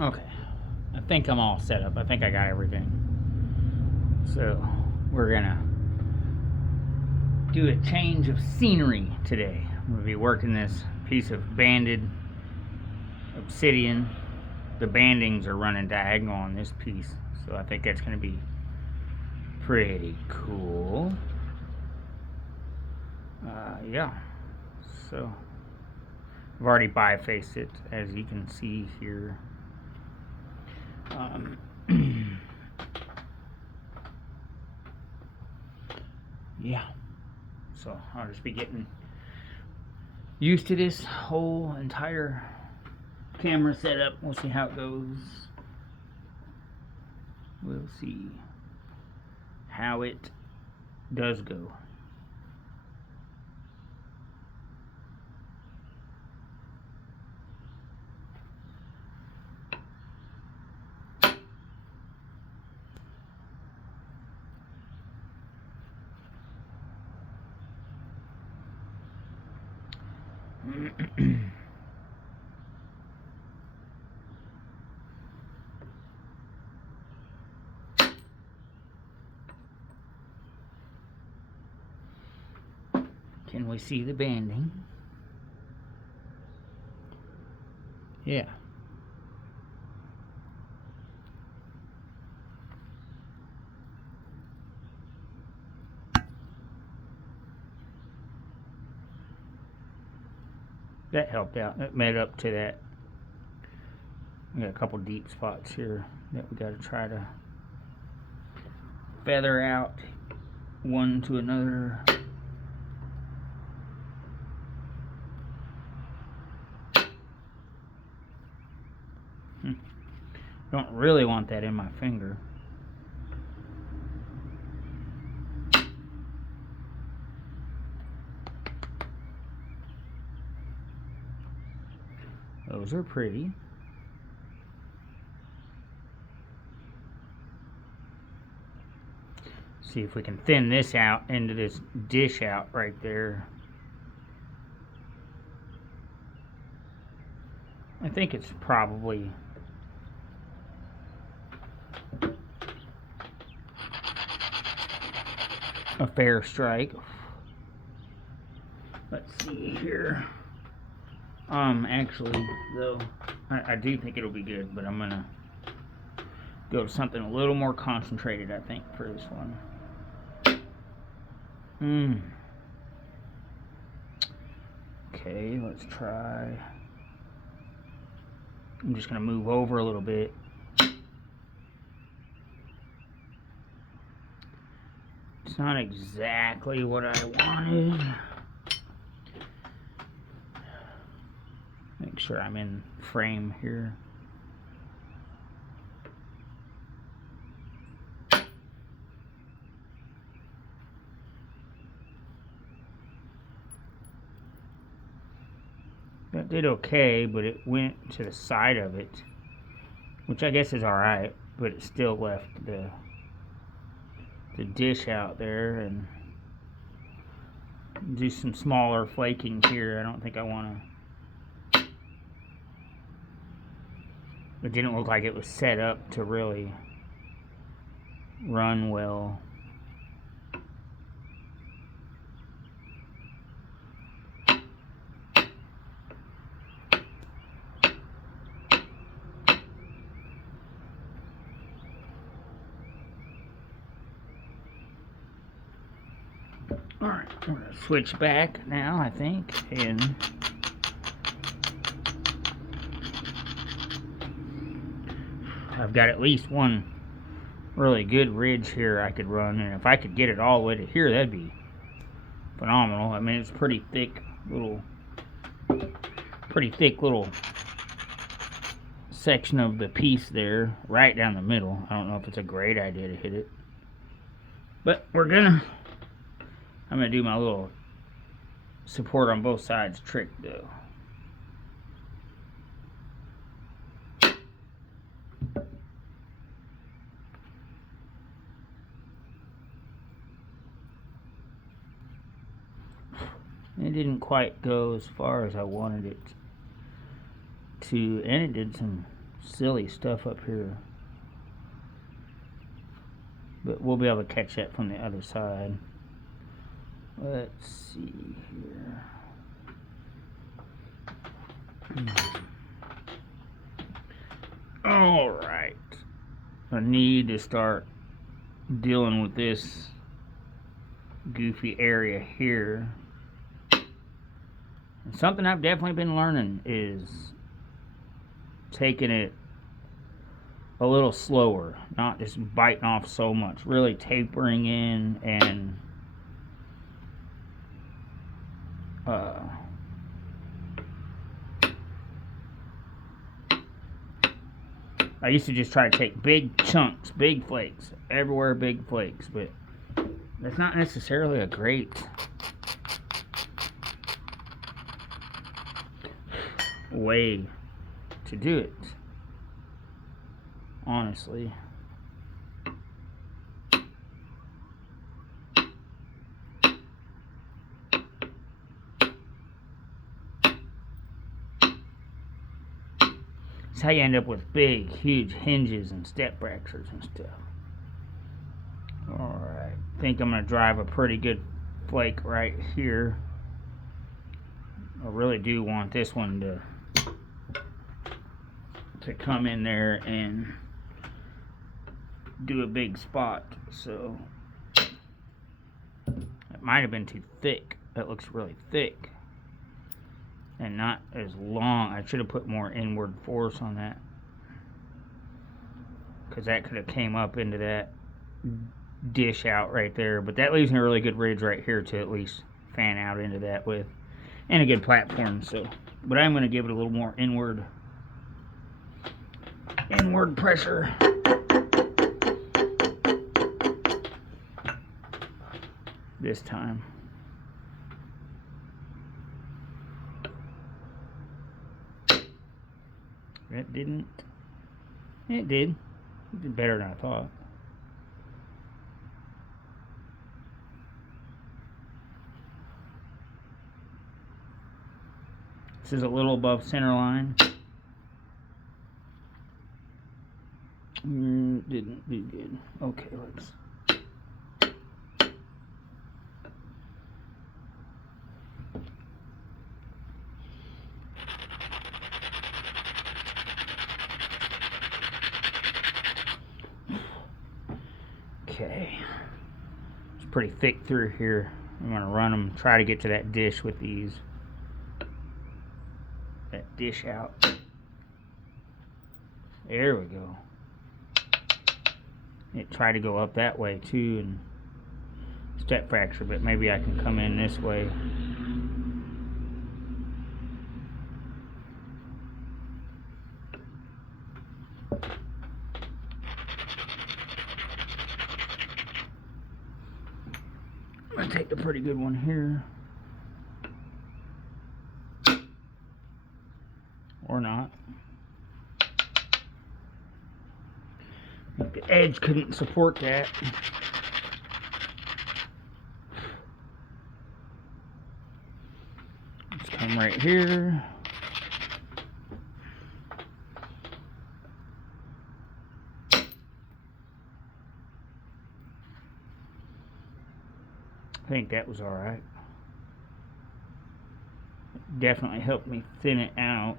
Okay, I think I'm all set up. I think I got everything. So we're gonna do a change of scenery today. I'm gonna be working this piece of banded obsidian. The bandings are running diagonal on this piece, so I think that's gonna be pretty cool. Yeah, so I've already bifaced it, as you can see here. Yeah, so I'll just be getting used to this whole entire camera setup. We'll see how it goes. We'll see how it does go. Can we see the banding? Yeah. That helped out. That made up to that. We got a couple deep spots here that we got to try to feather out one to another. Don't really want that in my finger. Those are pretty. See if we can thin this out into this dish out right there. I think it's probably a fair strike. Let's see here. Actually, though, I do think it'll be good, but I'm gonna go to something a little more concentrated, I think, for this one. Okay, let's try. I'm just gonna move over a little bit. It's not exactly what I wanted. Make sure I'm in frame here. That did okay, but it went to the side of it, which I guess is alright, but it still left the dish out there. And do some smaller flaking here. I don't think I want to. It didn't look like it was set up to really run well. Alright, we're going to switch back now, I think, and I've got at least one really good ridge here I could run, and if I could get it all the way to here, that'd be phenomenal. I mean, it's pretty thick little section of the piece there, right down the middle. I don't know if it's a great idea to hit it, but I'm gonna do my little support on both sides trick though. It didn't quite go as far as I wanted it to, and it did some silly stuff up here. But we'll be able to catch that from the other side. Let's see here. Alright. I need to start dealing with this goofy area here. And something I've definitely been learning is taking it a little slower, not just biting off so much, really tapering in and I used to just try to take big chunks, big flakes, everywhere big flakes, but that's not necessarily a great way to do it, honestly. It's how you end up with big, huge hinges and step fractures and stuff. Alright, I think I'm going to drive a pretty good flake right here. I really do want this one to come in there and do a big spot. So it might have been too thick. That looks really thick and not as long. I should have put more inward force on that, because that could have came up into that dish out right there. But that leaves me a really good ridge right here to at least fan out into that with, and a good platform. So, but I'm going to give it a little more inward pressure. This time. It didn't. It did. It did better than I thought. This is a little above center line. Didn't do good. Okay, let's. Okay. It's pretty thick through here. I'm going to run them, try to get to that dish with these. That dish out. There we go. It tried to go up that way too and step fracture, but maybe I can come in this way. I'm going to take the pretty good one here. Or not. The edge couldn't support that. Let's come right here. I think that was alright. Definitely helped me thin it out.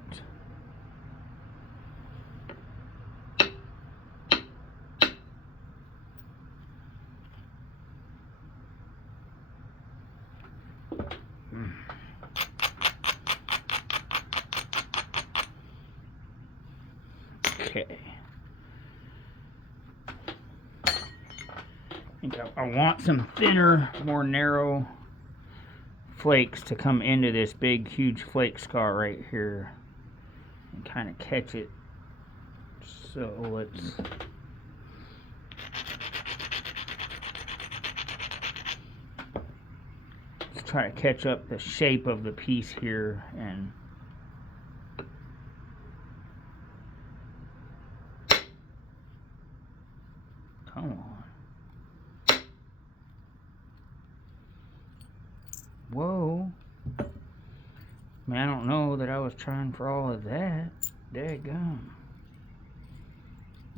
Okay. I think I want some thinner, more narrow flakes to come into this big, huge flake scar right here and kind of catch it. So let's try to catch up the shape of the piece here and come on. Whoa. Man, I don't know that I was trying for all of that. Daggum.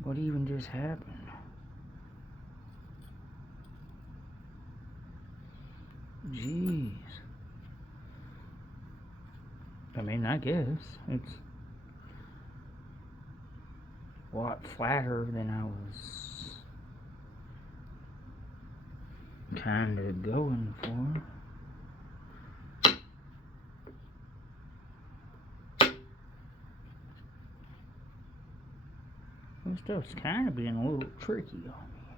What even just happened? Jeez. I mean, I guess it's a lot flatter than I was kind of going for. This stuff's kind of being a little tricky on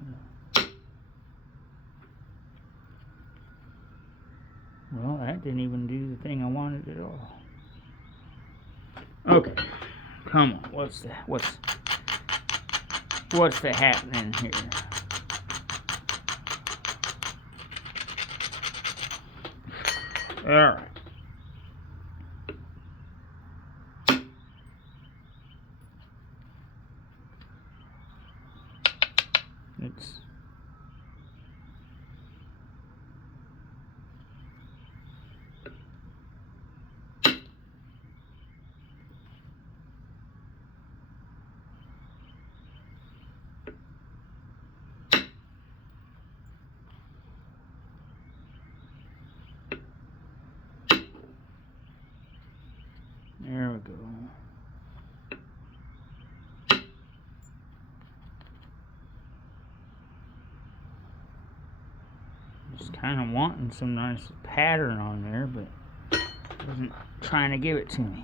me. Well, that didn't even do the thing I wanted at all. Okay, come on. What's the happening here? All right. There we go. Just kind of wanting some nice pattern on there, but wasn't trying to give it to me.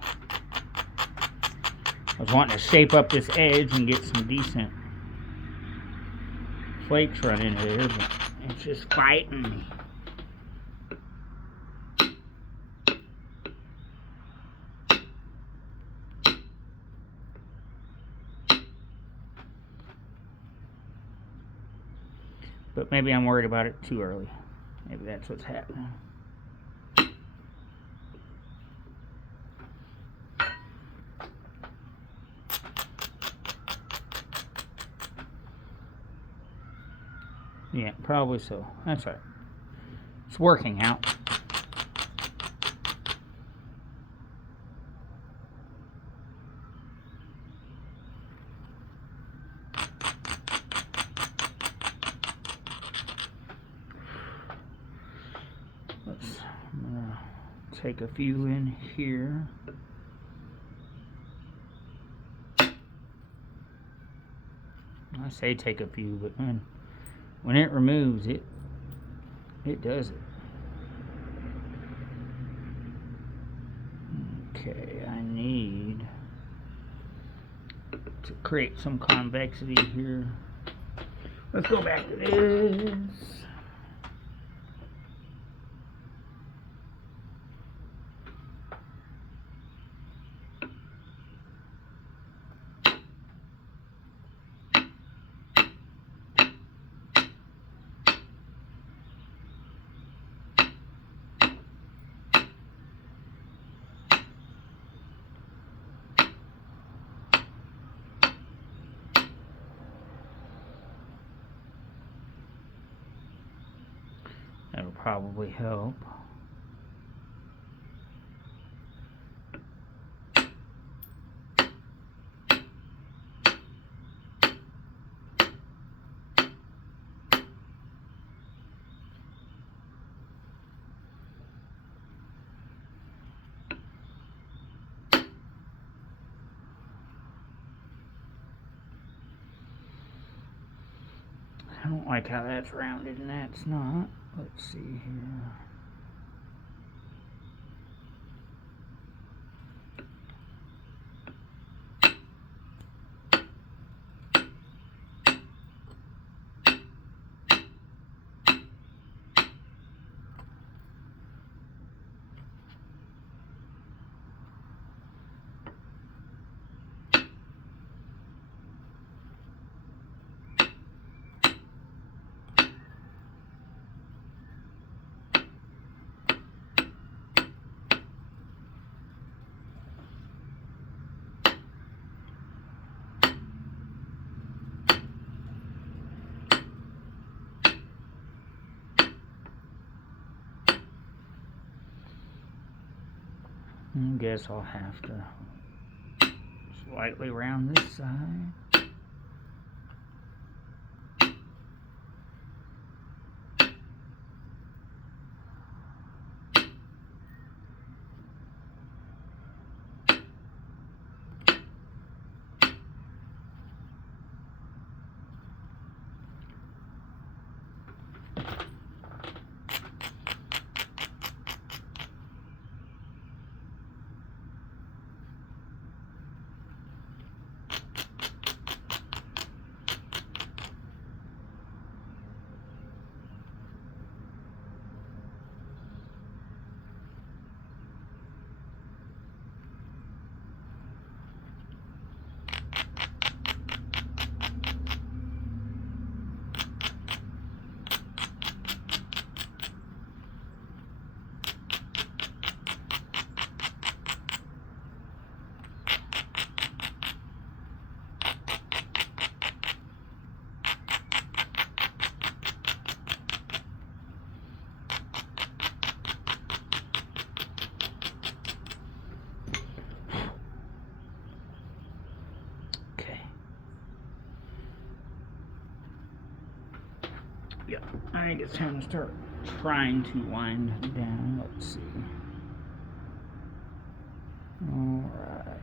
I was wanting to shape up this edge and get some decent flakes running in there, but it's just fighting me. But maybe I'm worried about it too early. Maybe that's what's happening. Yeah, probably so. That's right. It's working out. I'm gonna take a few in here. I say take a few, but when it removes it, it does it. Okay, I need to create some convexity here. Let's go back to this. That'll probably help. I don't like how that's rounded and that's not. Let's see here. I guess I'll have to slightly round this side. go. I think it's time to start trying to wind down. Let's see. Alright.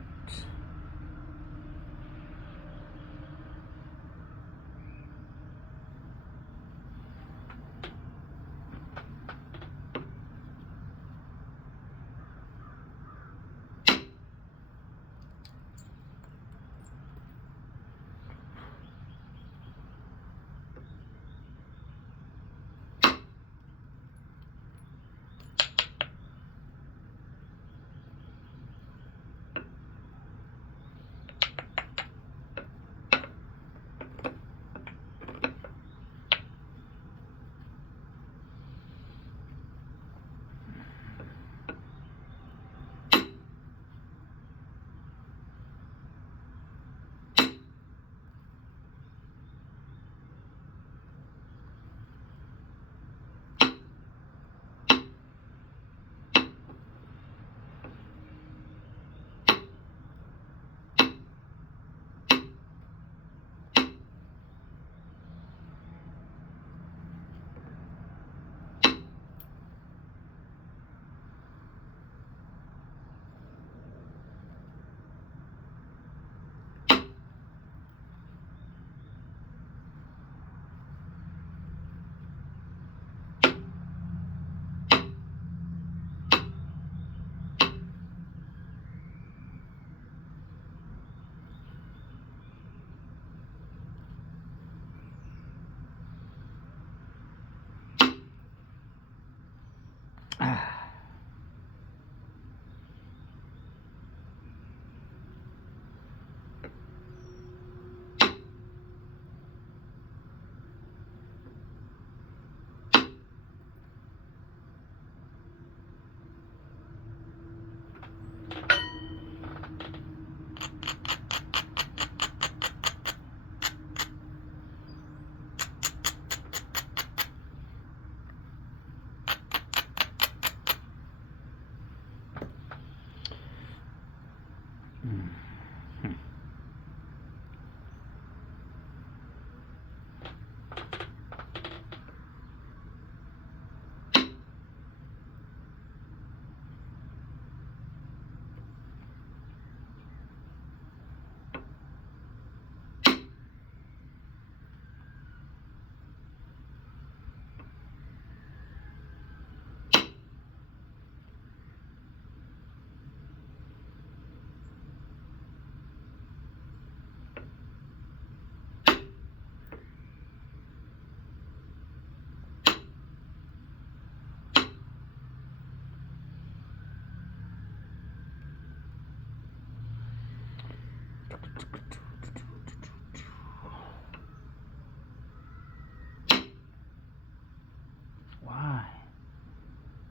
Why?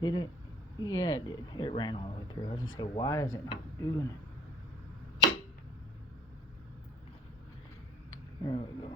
Did it? Yeah, it did. It ran all the way through. I was gonna say, why is it not doing it? There we go.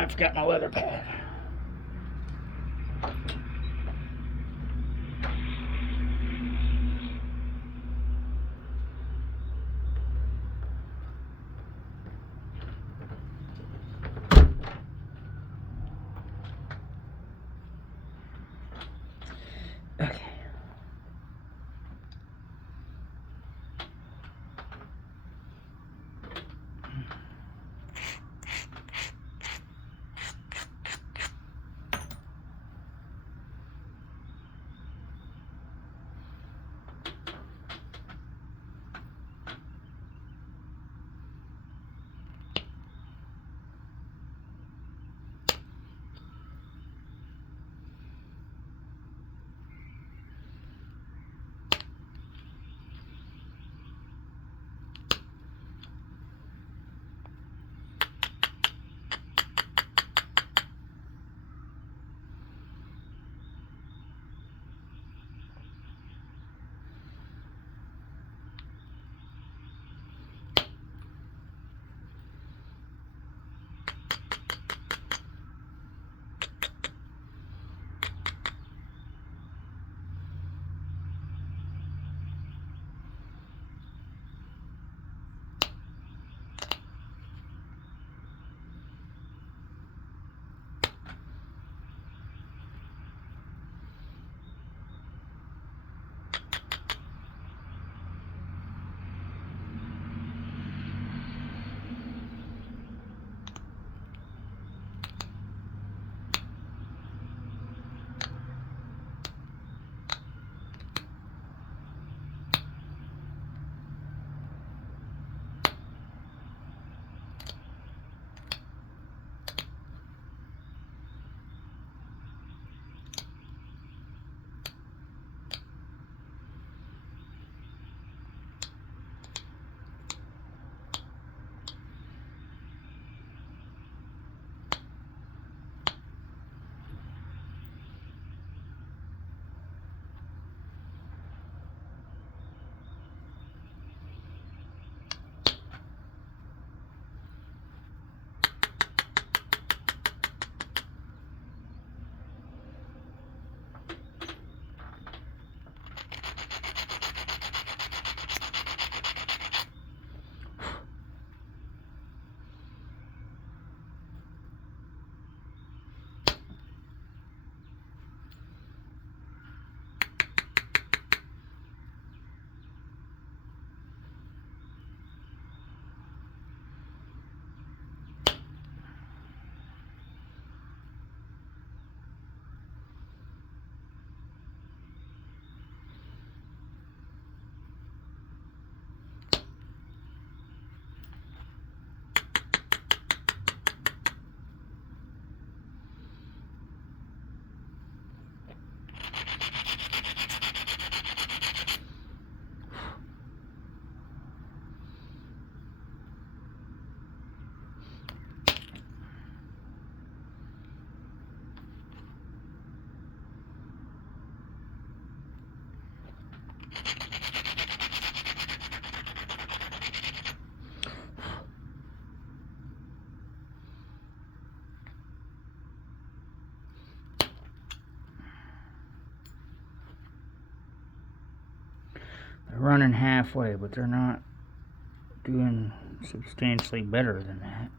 I forgot my leather pad. Okay. They're running halfway, but they're not doing substantially better than that.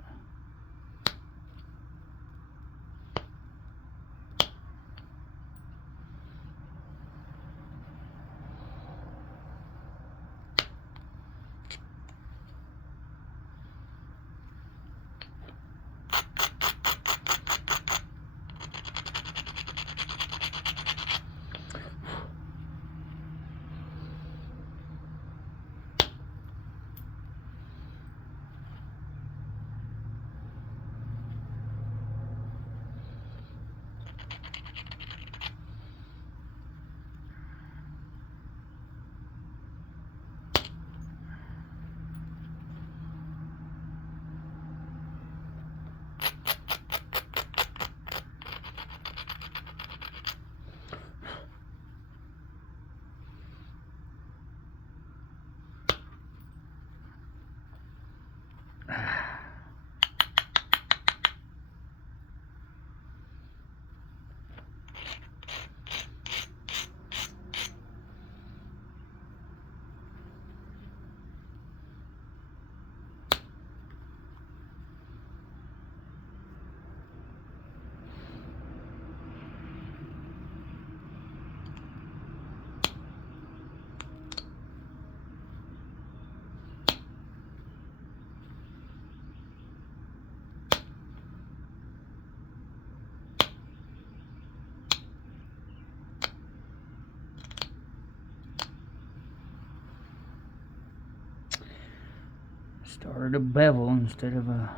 Started a bevel instead of a...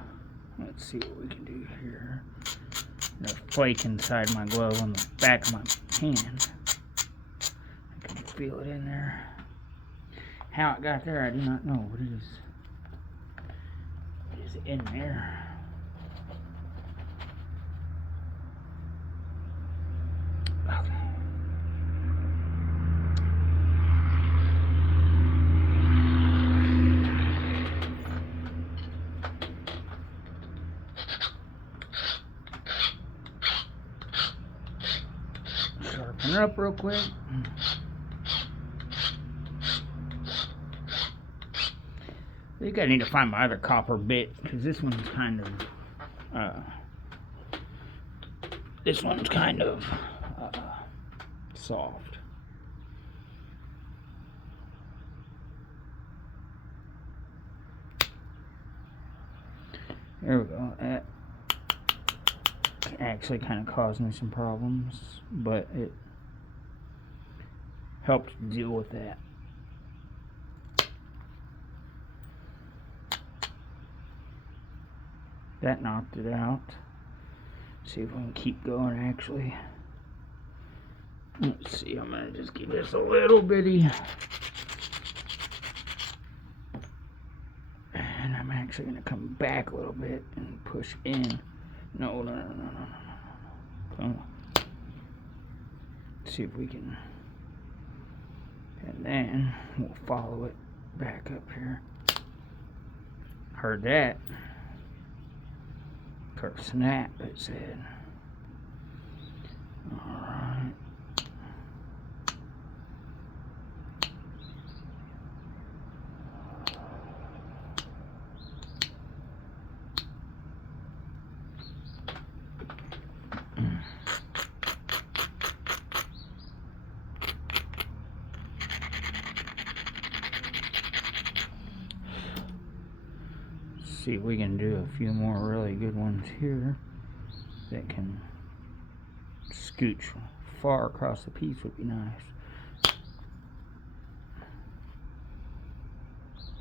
Let's see what we can do here. There's a flake inside my glove on the back of my hand. I can feel it in there. How it got there, I do not know. What is in there? Okay. Sharpen her up real quick. I think I need to find my other copper bit because this one's kind of soft. There we go. That actually kind of caused me some problems, but it helped deal with that. That knocked it out. See if we can keep going actually. Let's see, I'm gonna just give this a little bitty. And I'm actually gonna come back a little bit and push in. No. See if we can. And then we'll follow it back up here. Heard that. Curve snap, it said. Alright. See if we can do a few more really good ones here that can scooch far across the piece would be nice.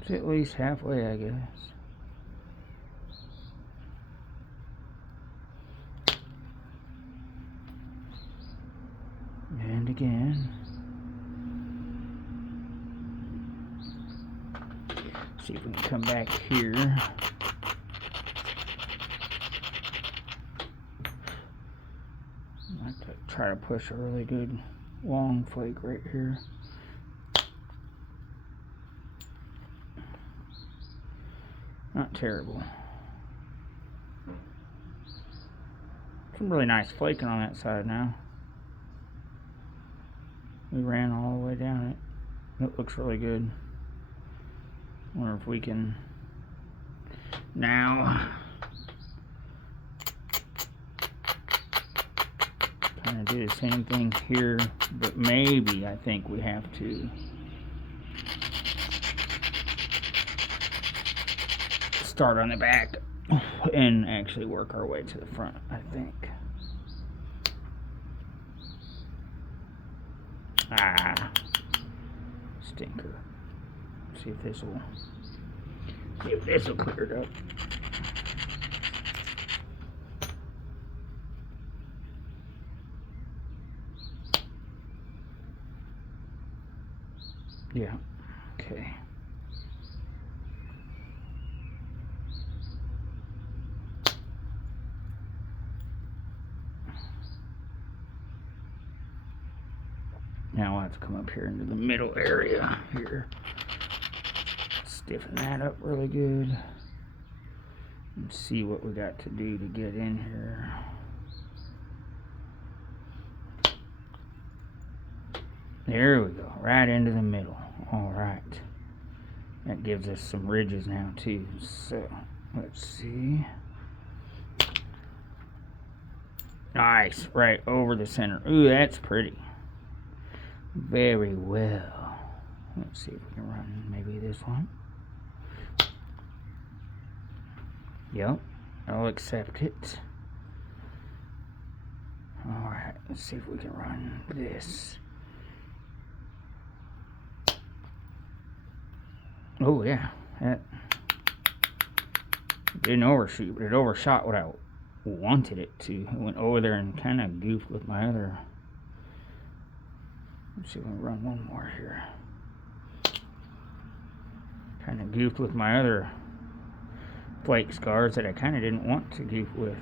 It's at least halfway, I guess. And again. See if we can come back here. I like to try to push a really good long flake right here. Not terrible. Some really nice flaking on that side now. We ran all the way down it. It looks really good. Wonder if we can now kind of do the same thing here, but maybe I think we have to start on the back and actually work our way to the front, I think. Stinker. See if this will clear it up. Yeah. Okay. Now I'll have to come up here into the middle area here. Stiffen that up really good. And see what we got to do to get in here. There we go, right into the middle. All right. That gives us some ridges now too. So, let's see. Nice, right over the center. Ooh, that's pretty. Very well. Let's see if we can run maybe this one. Yep, I'll accept it. Alright, let's see if we can run this. Oh yeah, that Didn't overshoot, but it overshot what I wanted it to. It went over there and kind of goofed with my other. Let's see if we can run one more here. Kind of goofed with my other flake scars that I kind of didn't want to goof with.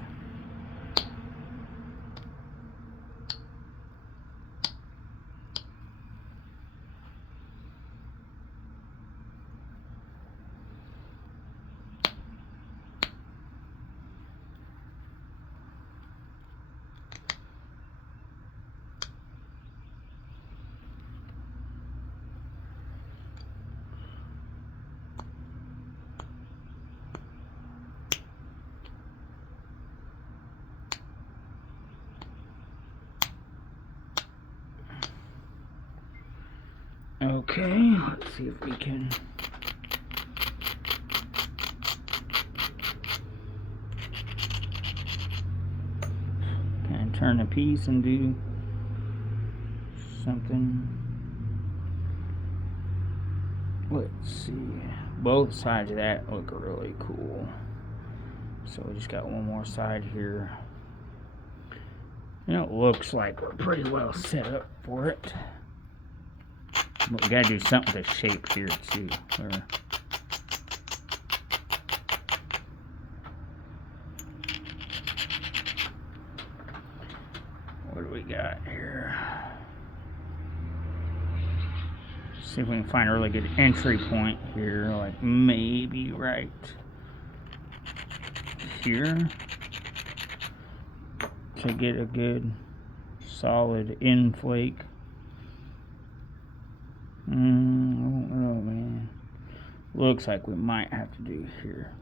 Okay, let's see if we can kind of turn a piece and do something. Let's see, both sides of that look really cool. So we just got one more side here. And it looks like we're pretty well set up for it. But we gotta do something to shape here too. What do we got here? See if we can find a really good entry point here, like maybe right here to get a good solid in flake. I don't know, man. Looks like we might have to do here.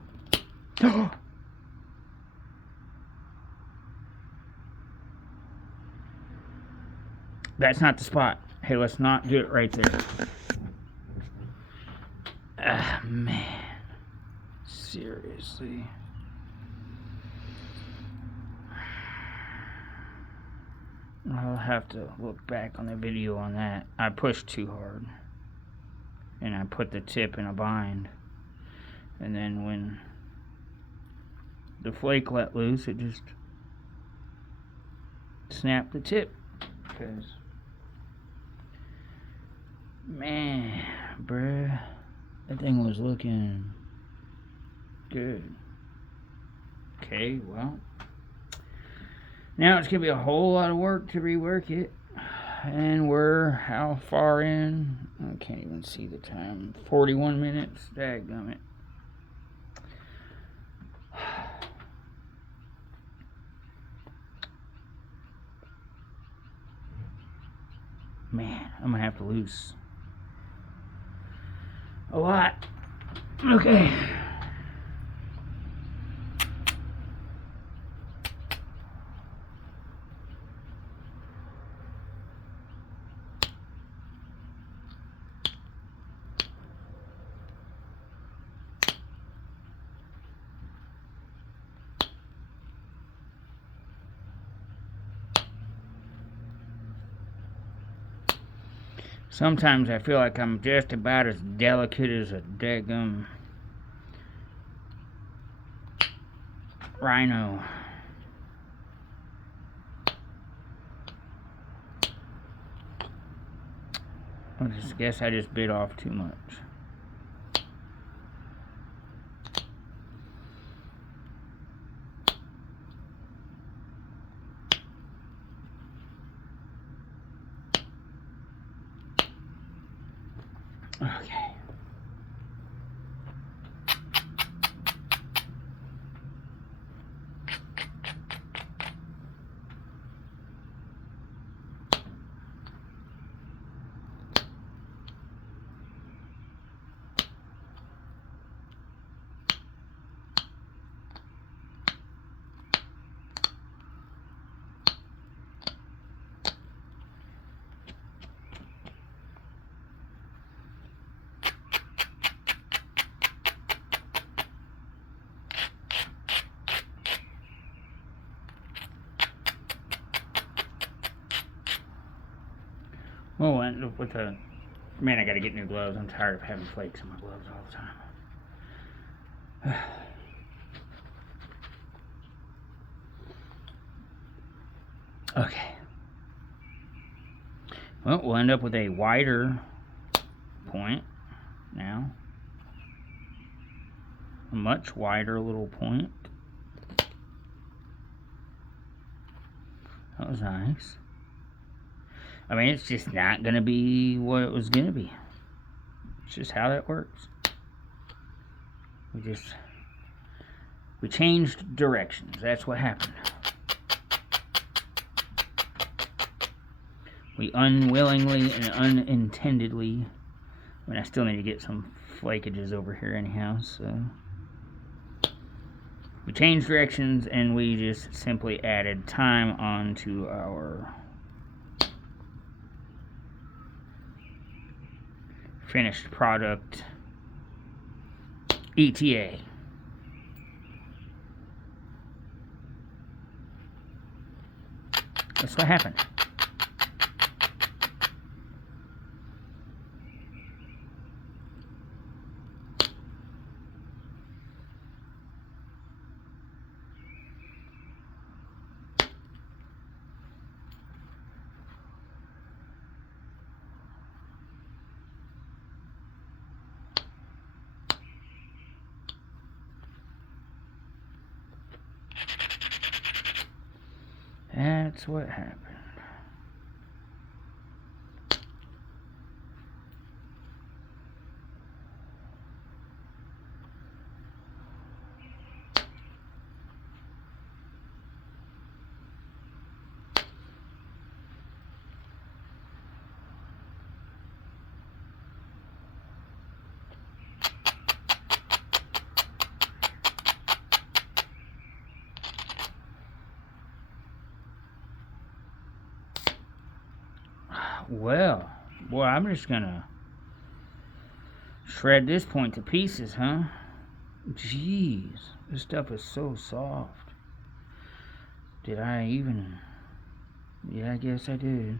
That's not the spot. Hey, let's not do it right there. Ah, man. Seriously. I'll have to look back on the video on that. I pushed too hard. And I put the tip in a bind. And then when the flake let loose, it just snapped the tip. Because, man, bruh, that thing was looking good. Okay, well, now it's going to be a whole lot of work to rework it. And we're how far in? I can't even see the time. 41 minutes. Dadgummit. Man, I'm going to have to lose a lot. Okay. Sometimes I feel like I'm just about as delicate as a daggum rhino. I guess I just bit off too much. Okay. Well, and with the man, I gotta get new gloves. I'm tired of having flakes on my gloves all the time. Okay. Well, we'll end up with a wider point now. A much wider little point. That was nice. I mean, it's just not going to be what it was going to be. It's just how that works. We changed directions. That's what happened. We unwillingly and unintendedly. I mean, I still need to get some flakeages over here anyhow, so. We changed directions and we just simply added time onto our finished product ETA. That's what happened. That's what happened. Well, boy, I'm just gonna shred this point to pieces, huh? Jeez, this stuff is so soft. Did I even... Yeah, I guess I did.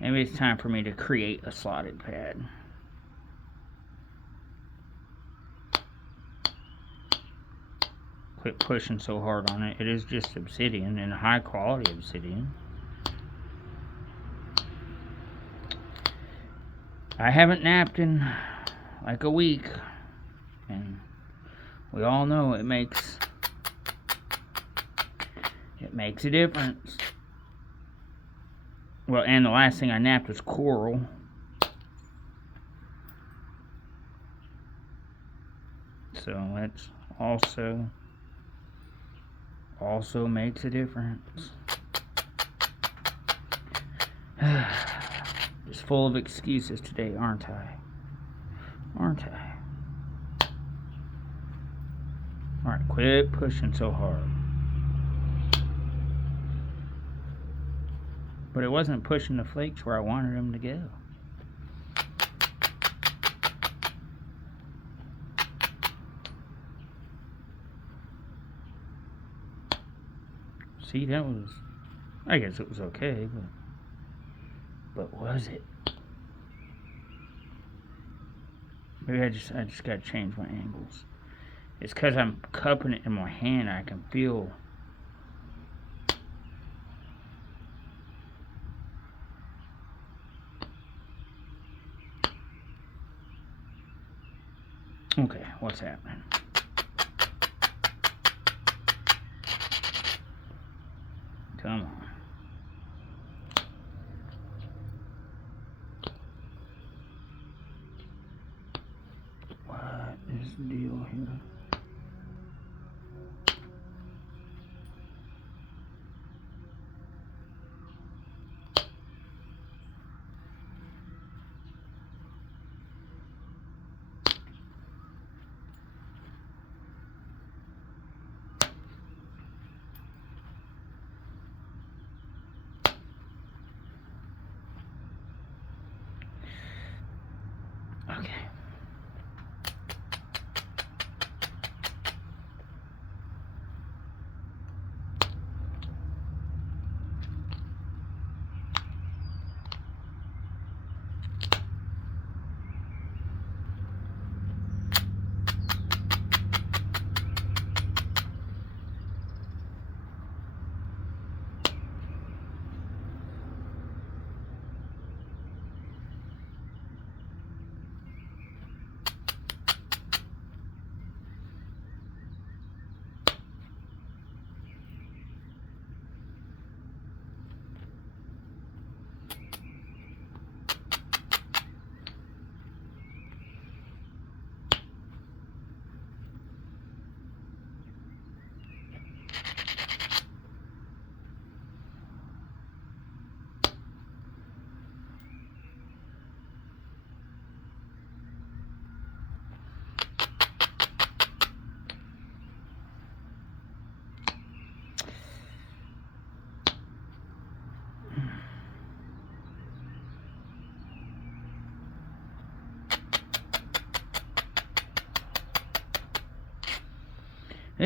Maybe it's time for me to create a slotted pad. Quit pushing so hard on it. It is just obsidian, and high quality obsidian. I haven't napped in like a week, and we all know it makes a difference. Well, and the last thing I napped was coral. So that's also makes a difference. Just full of excuses today, aren't I? Alright, quit pushing so hard. But it wasn't pushing the flakes where I wanted them to go. See, that was... I guess it was okay, but was it? Maybe I just gotta change my angles. It's because I'm cupping it in my hand. I can feel... Okay, what's happening? Come on. What is the deal here?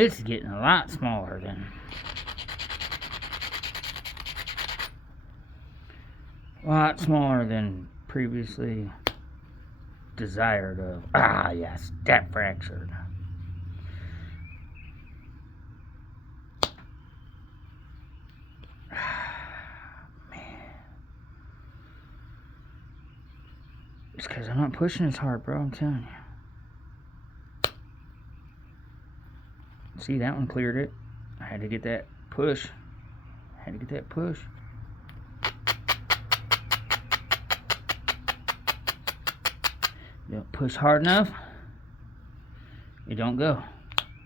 It's getting a lot smaller than previously desired of. Ah, yes, that fractured. Man. It's because I'm not pushing as hard, bro, I'm telling you. See, that one cleared it. I had to get that push. You don't push hard enough, it don't go.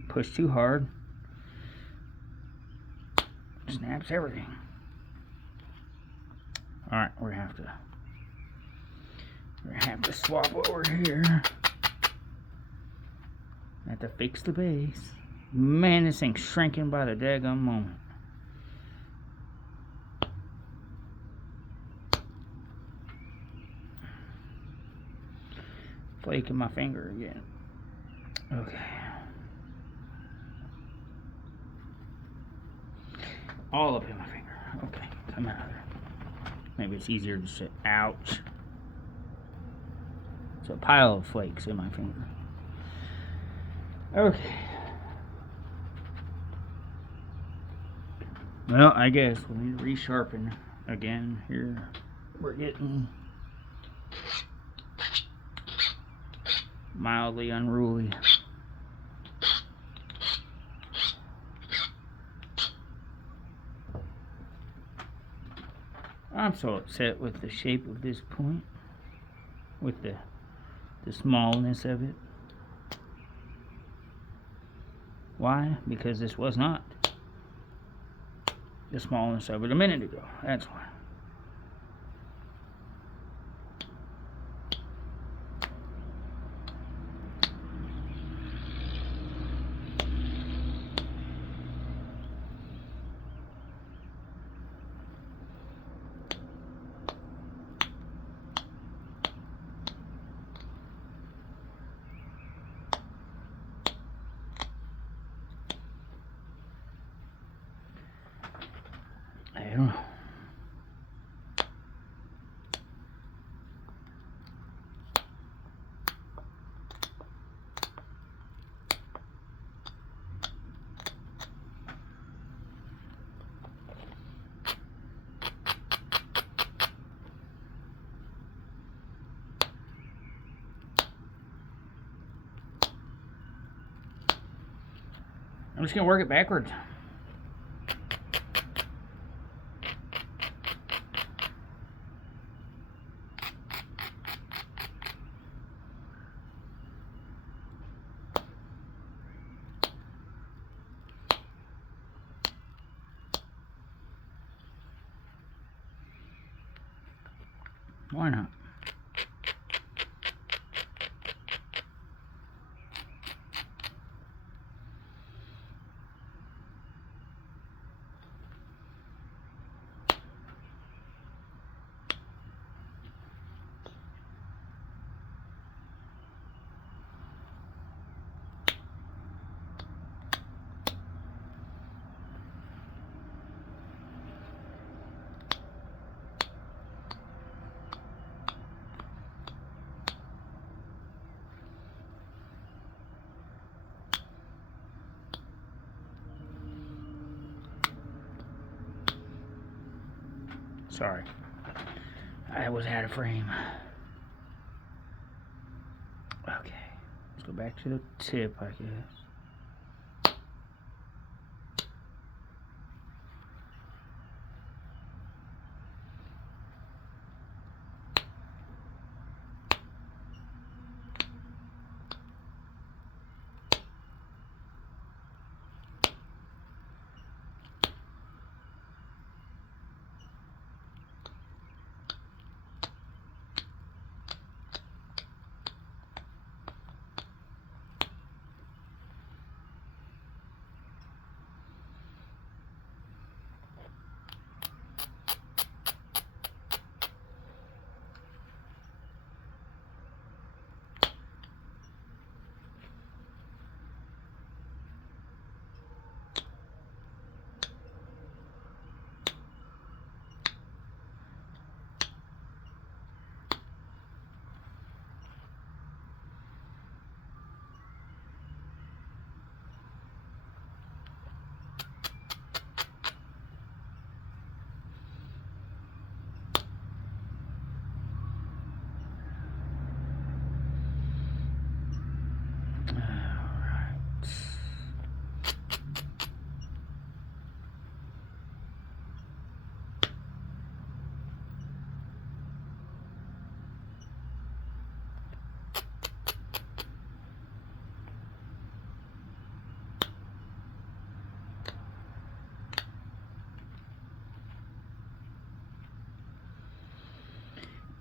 Push too hard, snaps everything. Alright, we're gonna have to swap over here. Have to fix the base. Man, this thing's shrinking by the daggum moment. Flaking my finger again. Okay. All up in my finger. Okay, come out of there. Maybe it's easier to sit. Ouch. It's a pile of flakes in my finger. Okay. Well, I guess we need to resharpen again here. We're getting mildly unruly. I'm so upset with the shape of this point, with the smallness of it. Why? Because this was not the smallness of it a minute ago. That's why. I don't know. I'm just gonna work it backwards. Why not? Sorry, I was out of frame. Okay, let's go back to the tip, I guess.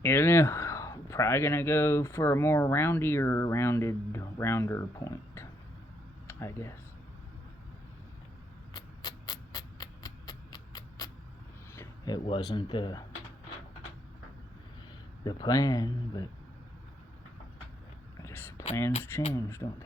And probably gonna go for a more rounder point, I guess. It wasn't the plan, but I guess plans change, don't they?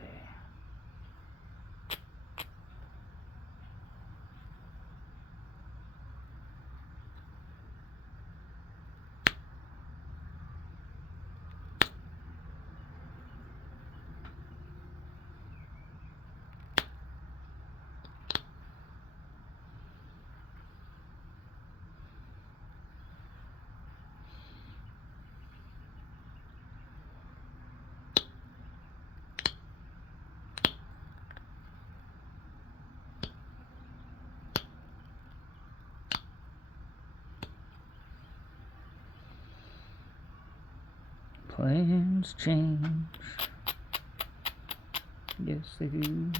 Plans change. Yes, they do.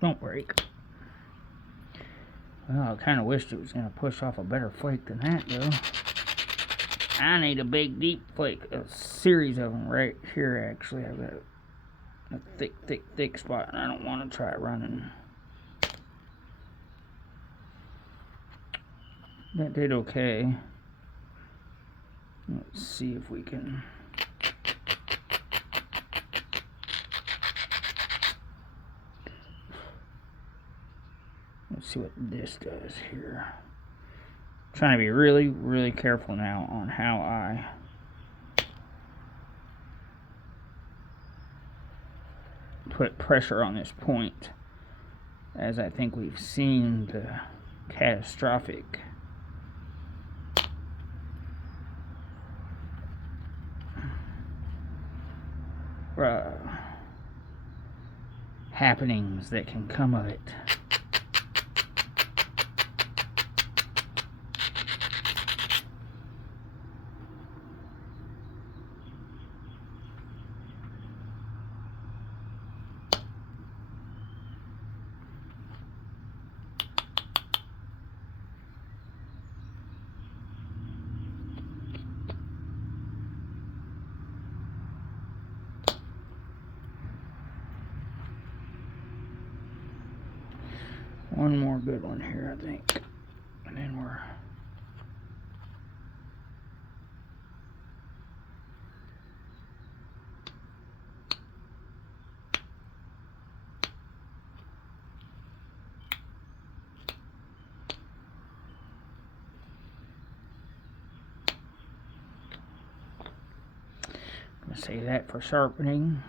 Don't break. Well, I kind of wished it was going to push off a better flake than that, though. I need a big, deep flake. A series of them right here, actually. I've got a thick spot, and I don't want to try running. That did okay. Let's see if we can... Let's see what this does here. I'm trying to be really careful now on how I put pressure on this point, as I think we've seen the catastrophic happenings that can come of it. One more good one here, I think, and then we're... I'm gonna save that for sharpening.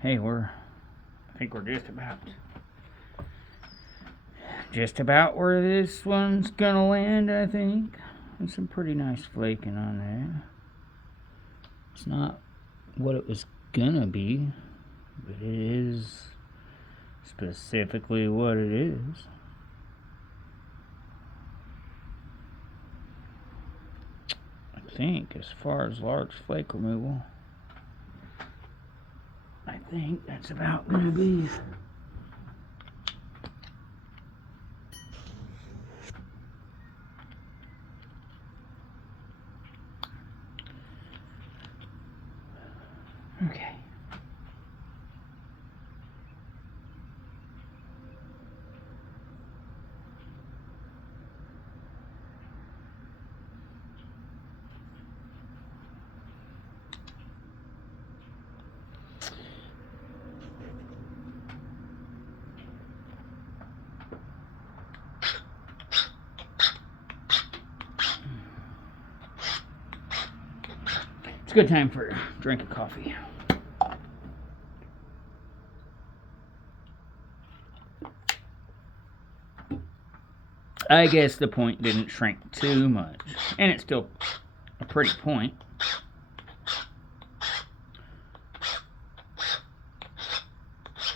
Hey, I think we're just about where this one's gonna land, I think. There's some pretty nice flaking on there. It's not what it was gonna be, but it is specifically what it is. I think as far as large flake removal, I think that's about going to be okay. It's a good time for a drink of coffee. I guess the point didn't shrink too much, and it's still a pretty point.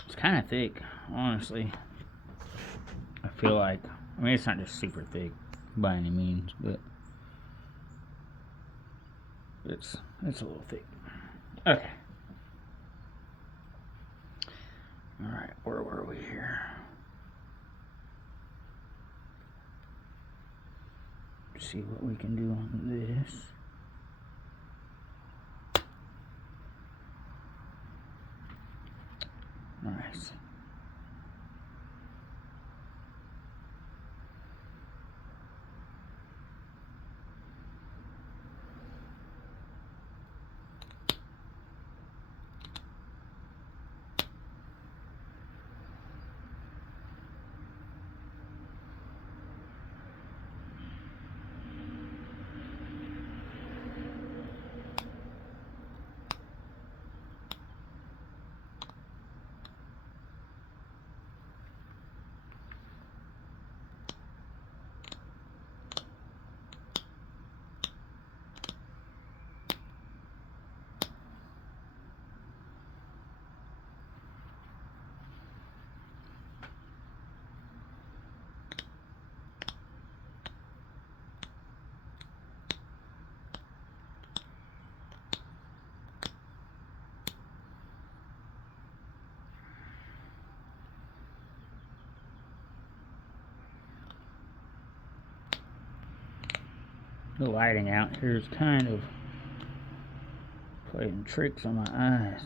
It's kind of thick, honestly. I feel like, I mean, it's not just super thick by any means, but it's a little thick. Okay. All right, where were we here? See what we can do on this. Nice. The lighting out here is kind of playing tricks on my eyes.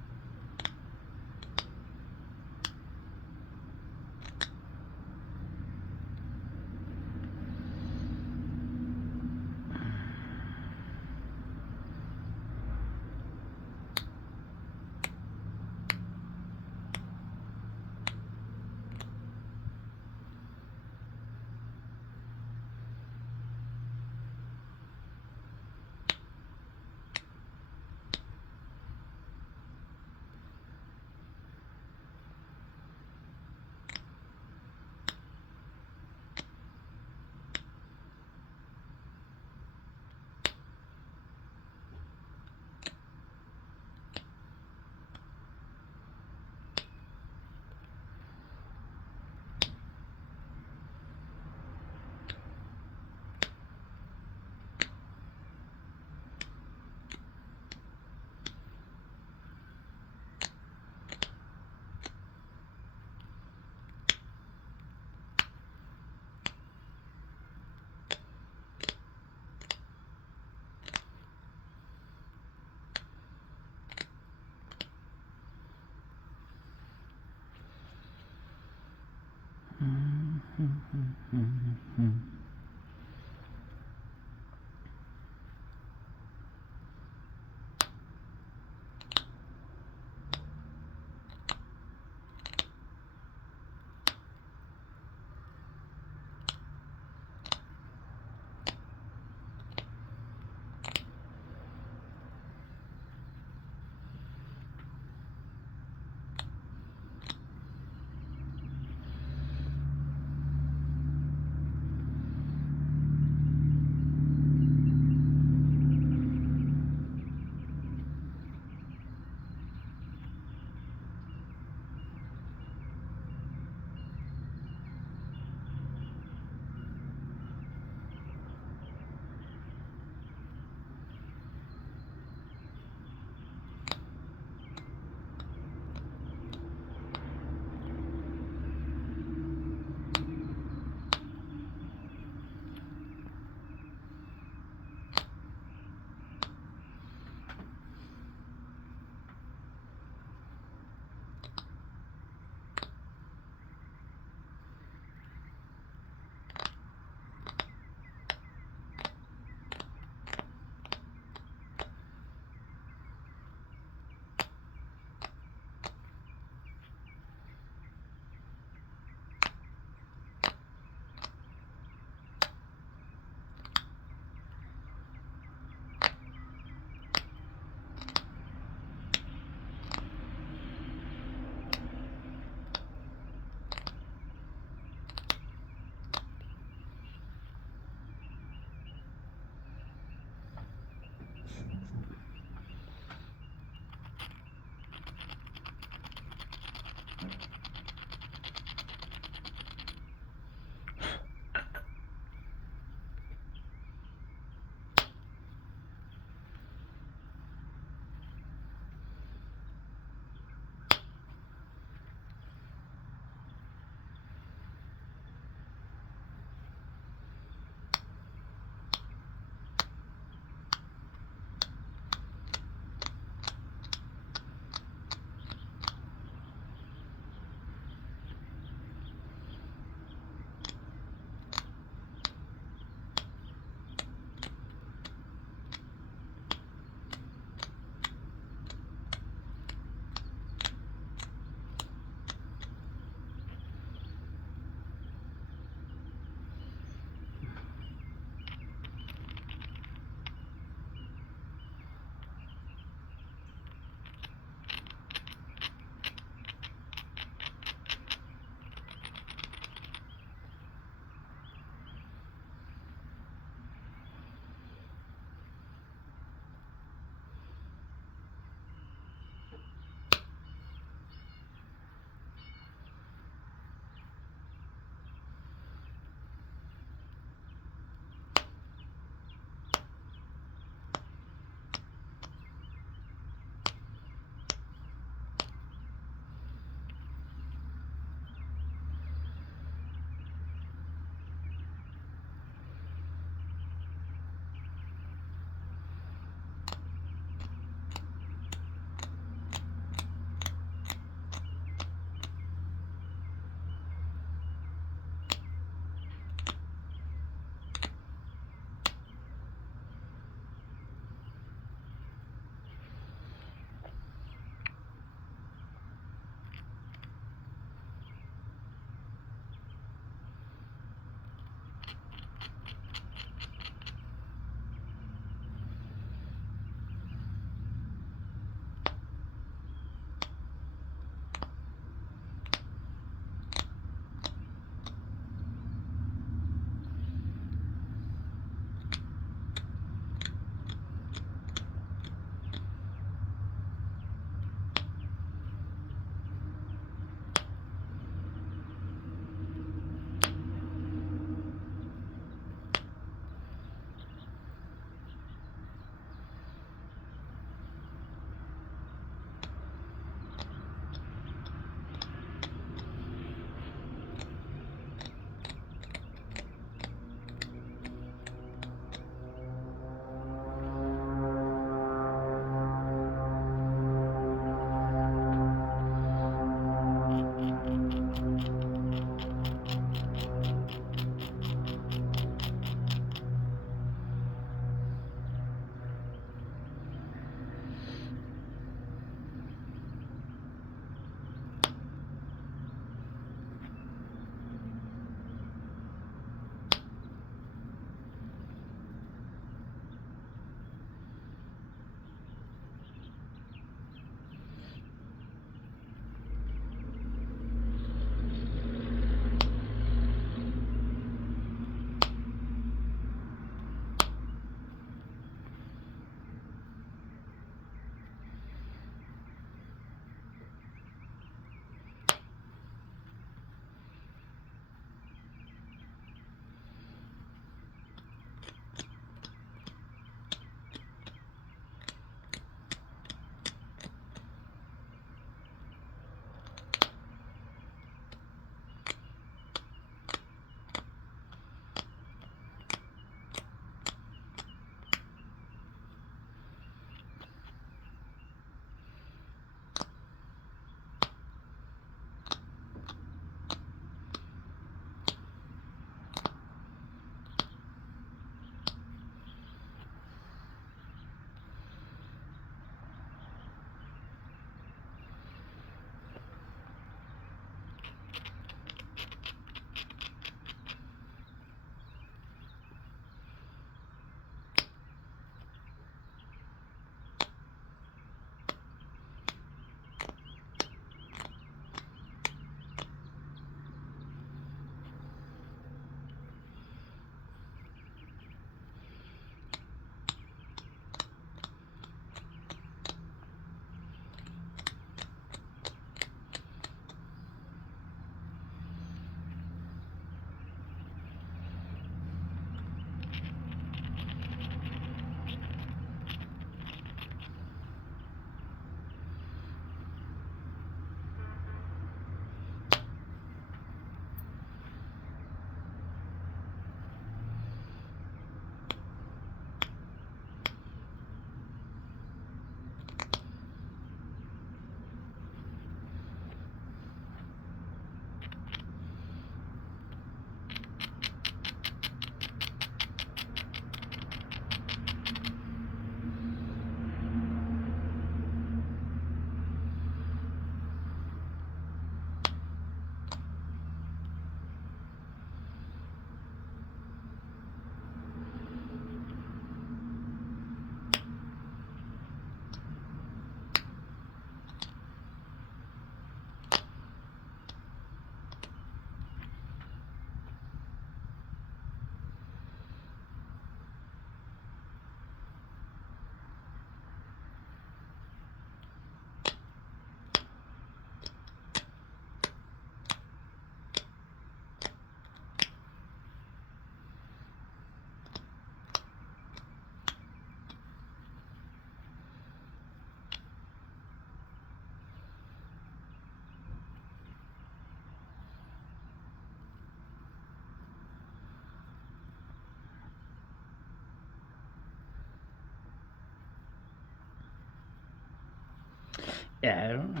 Yeah, I don't know.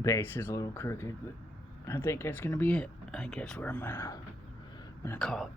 Base is a little crooked, but I think that's gonna be it. I think that's where I'm gonna call it.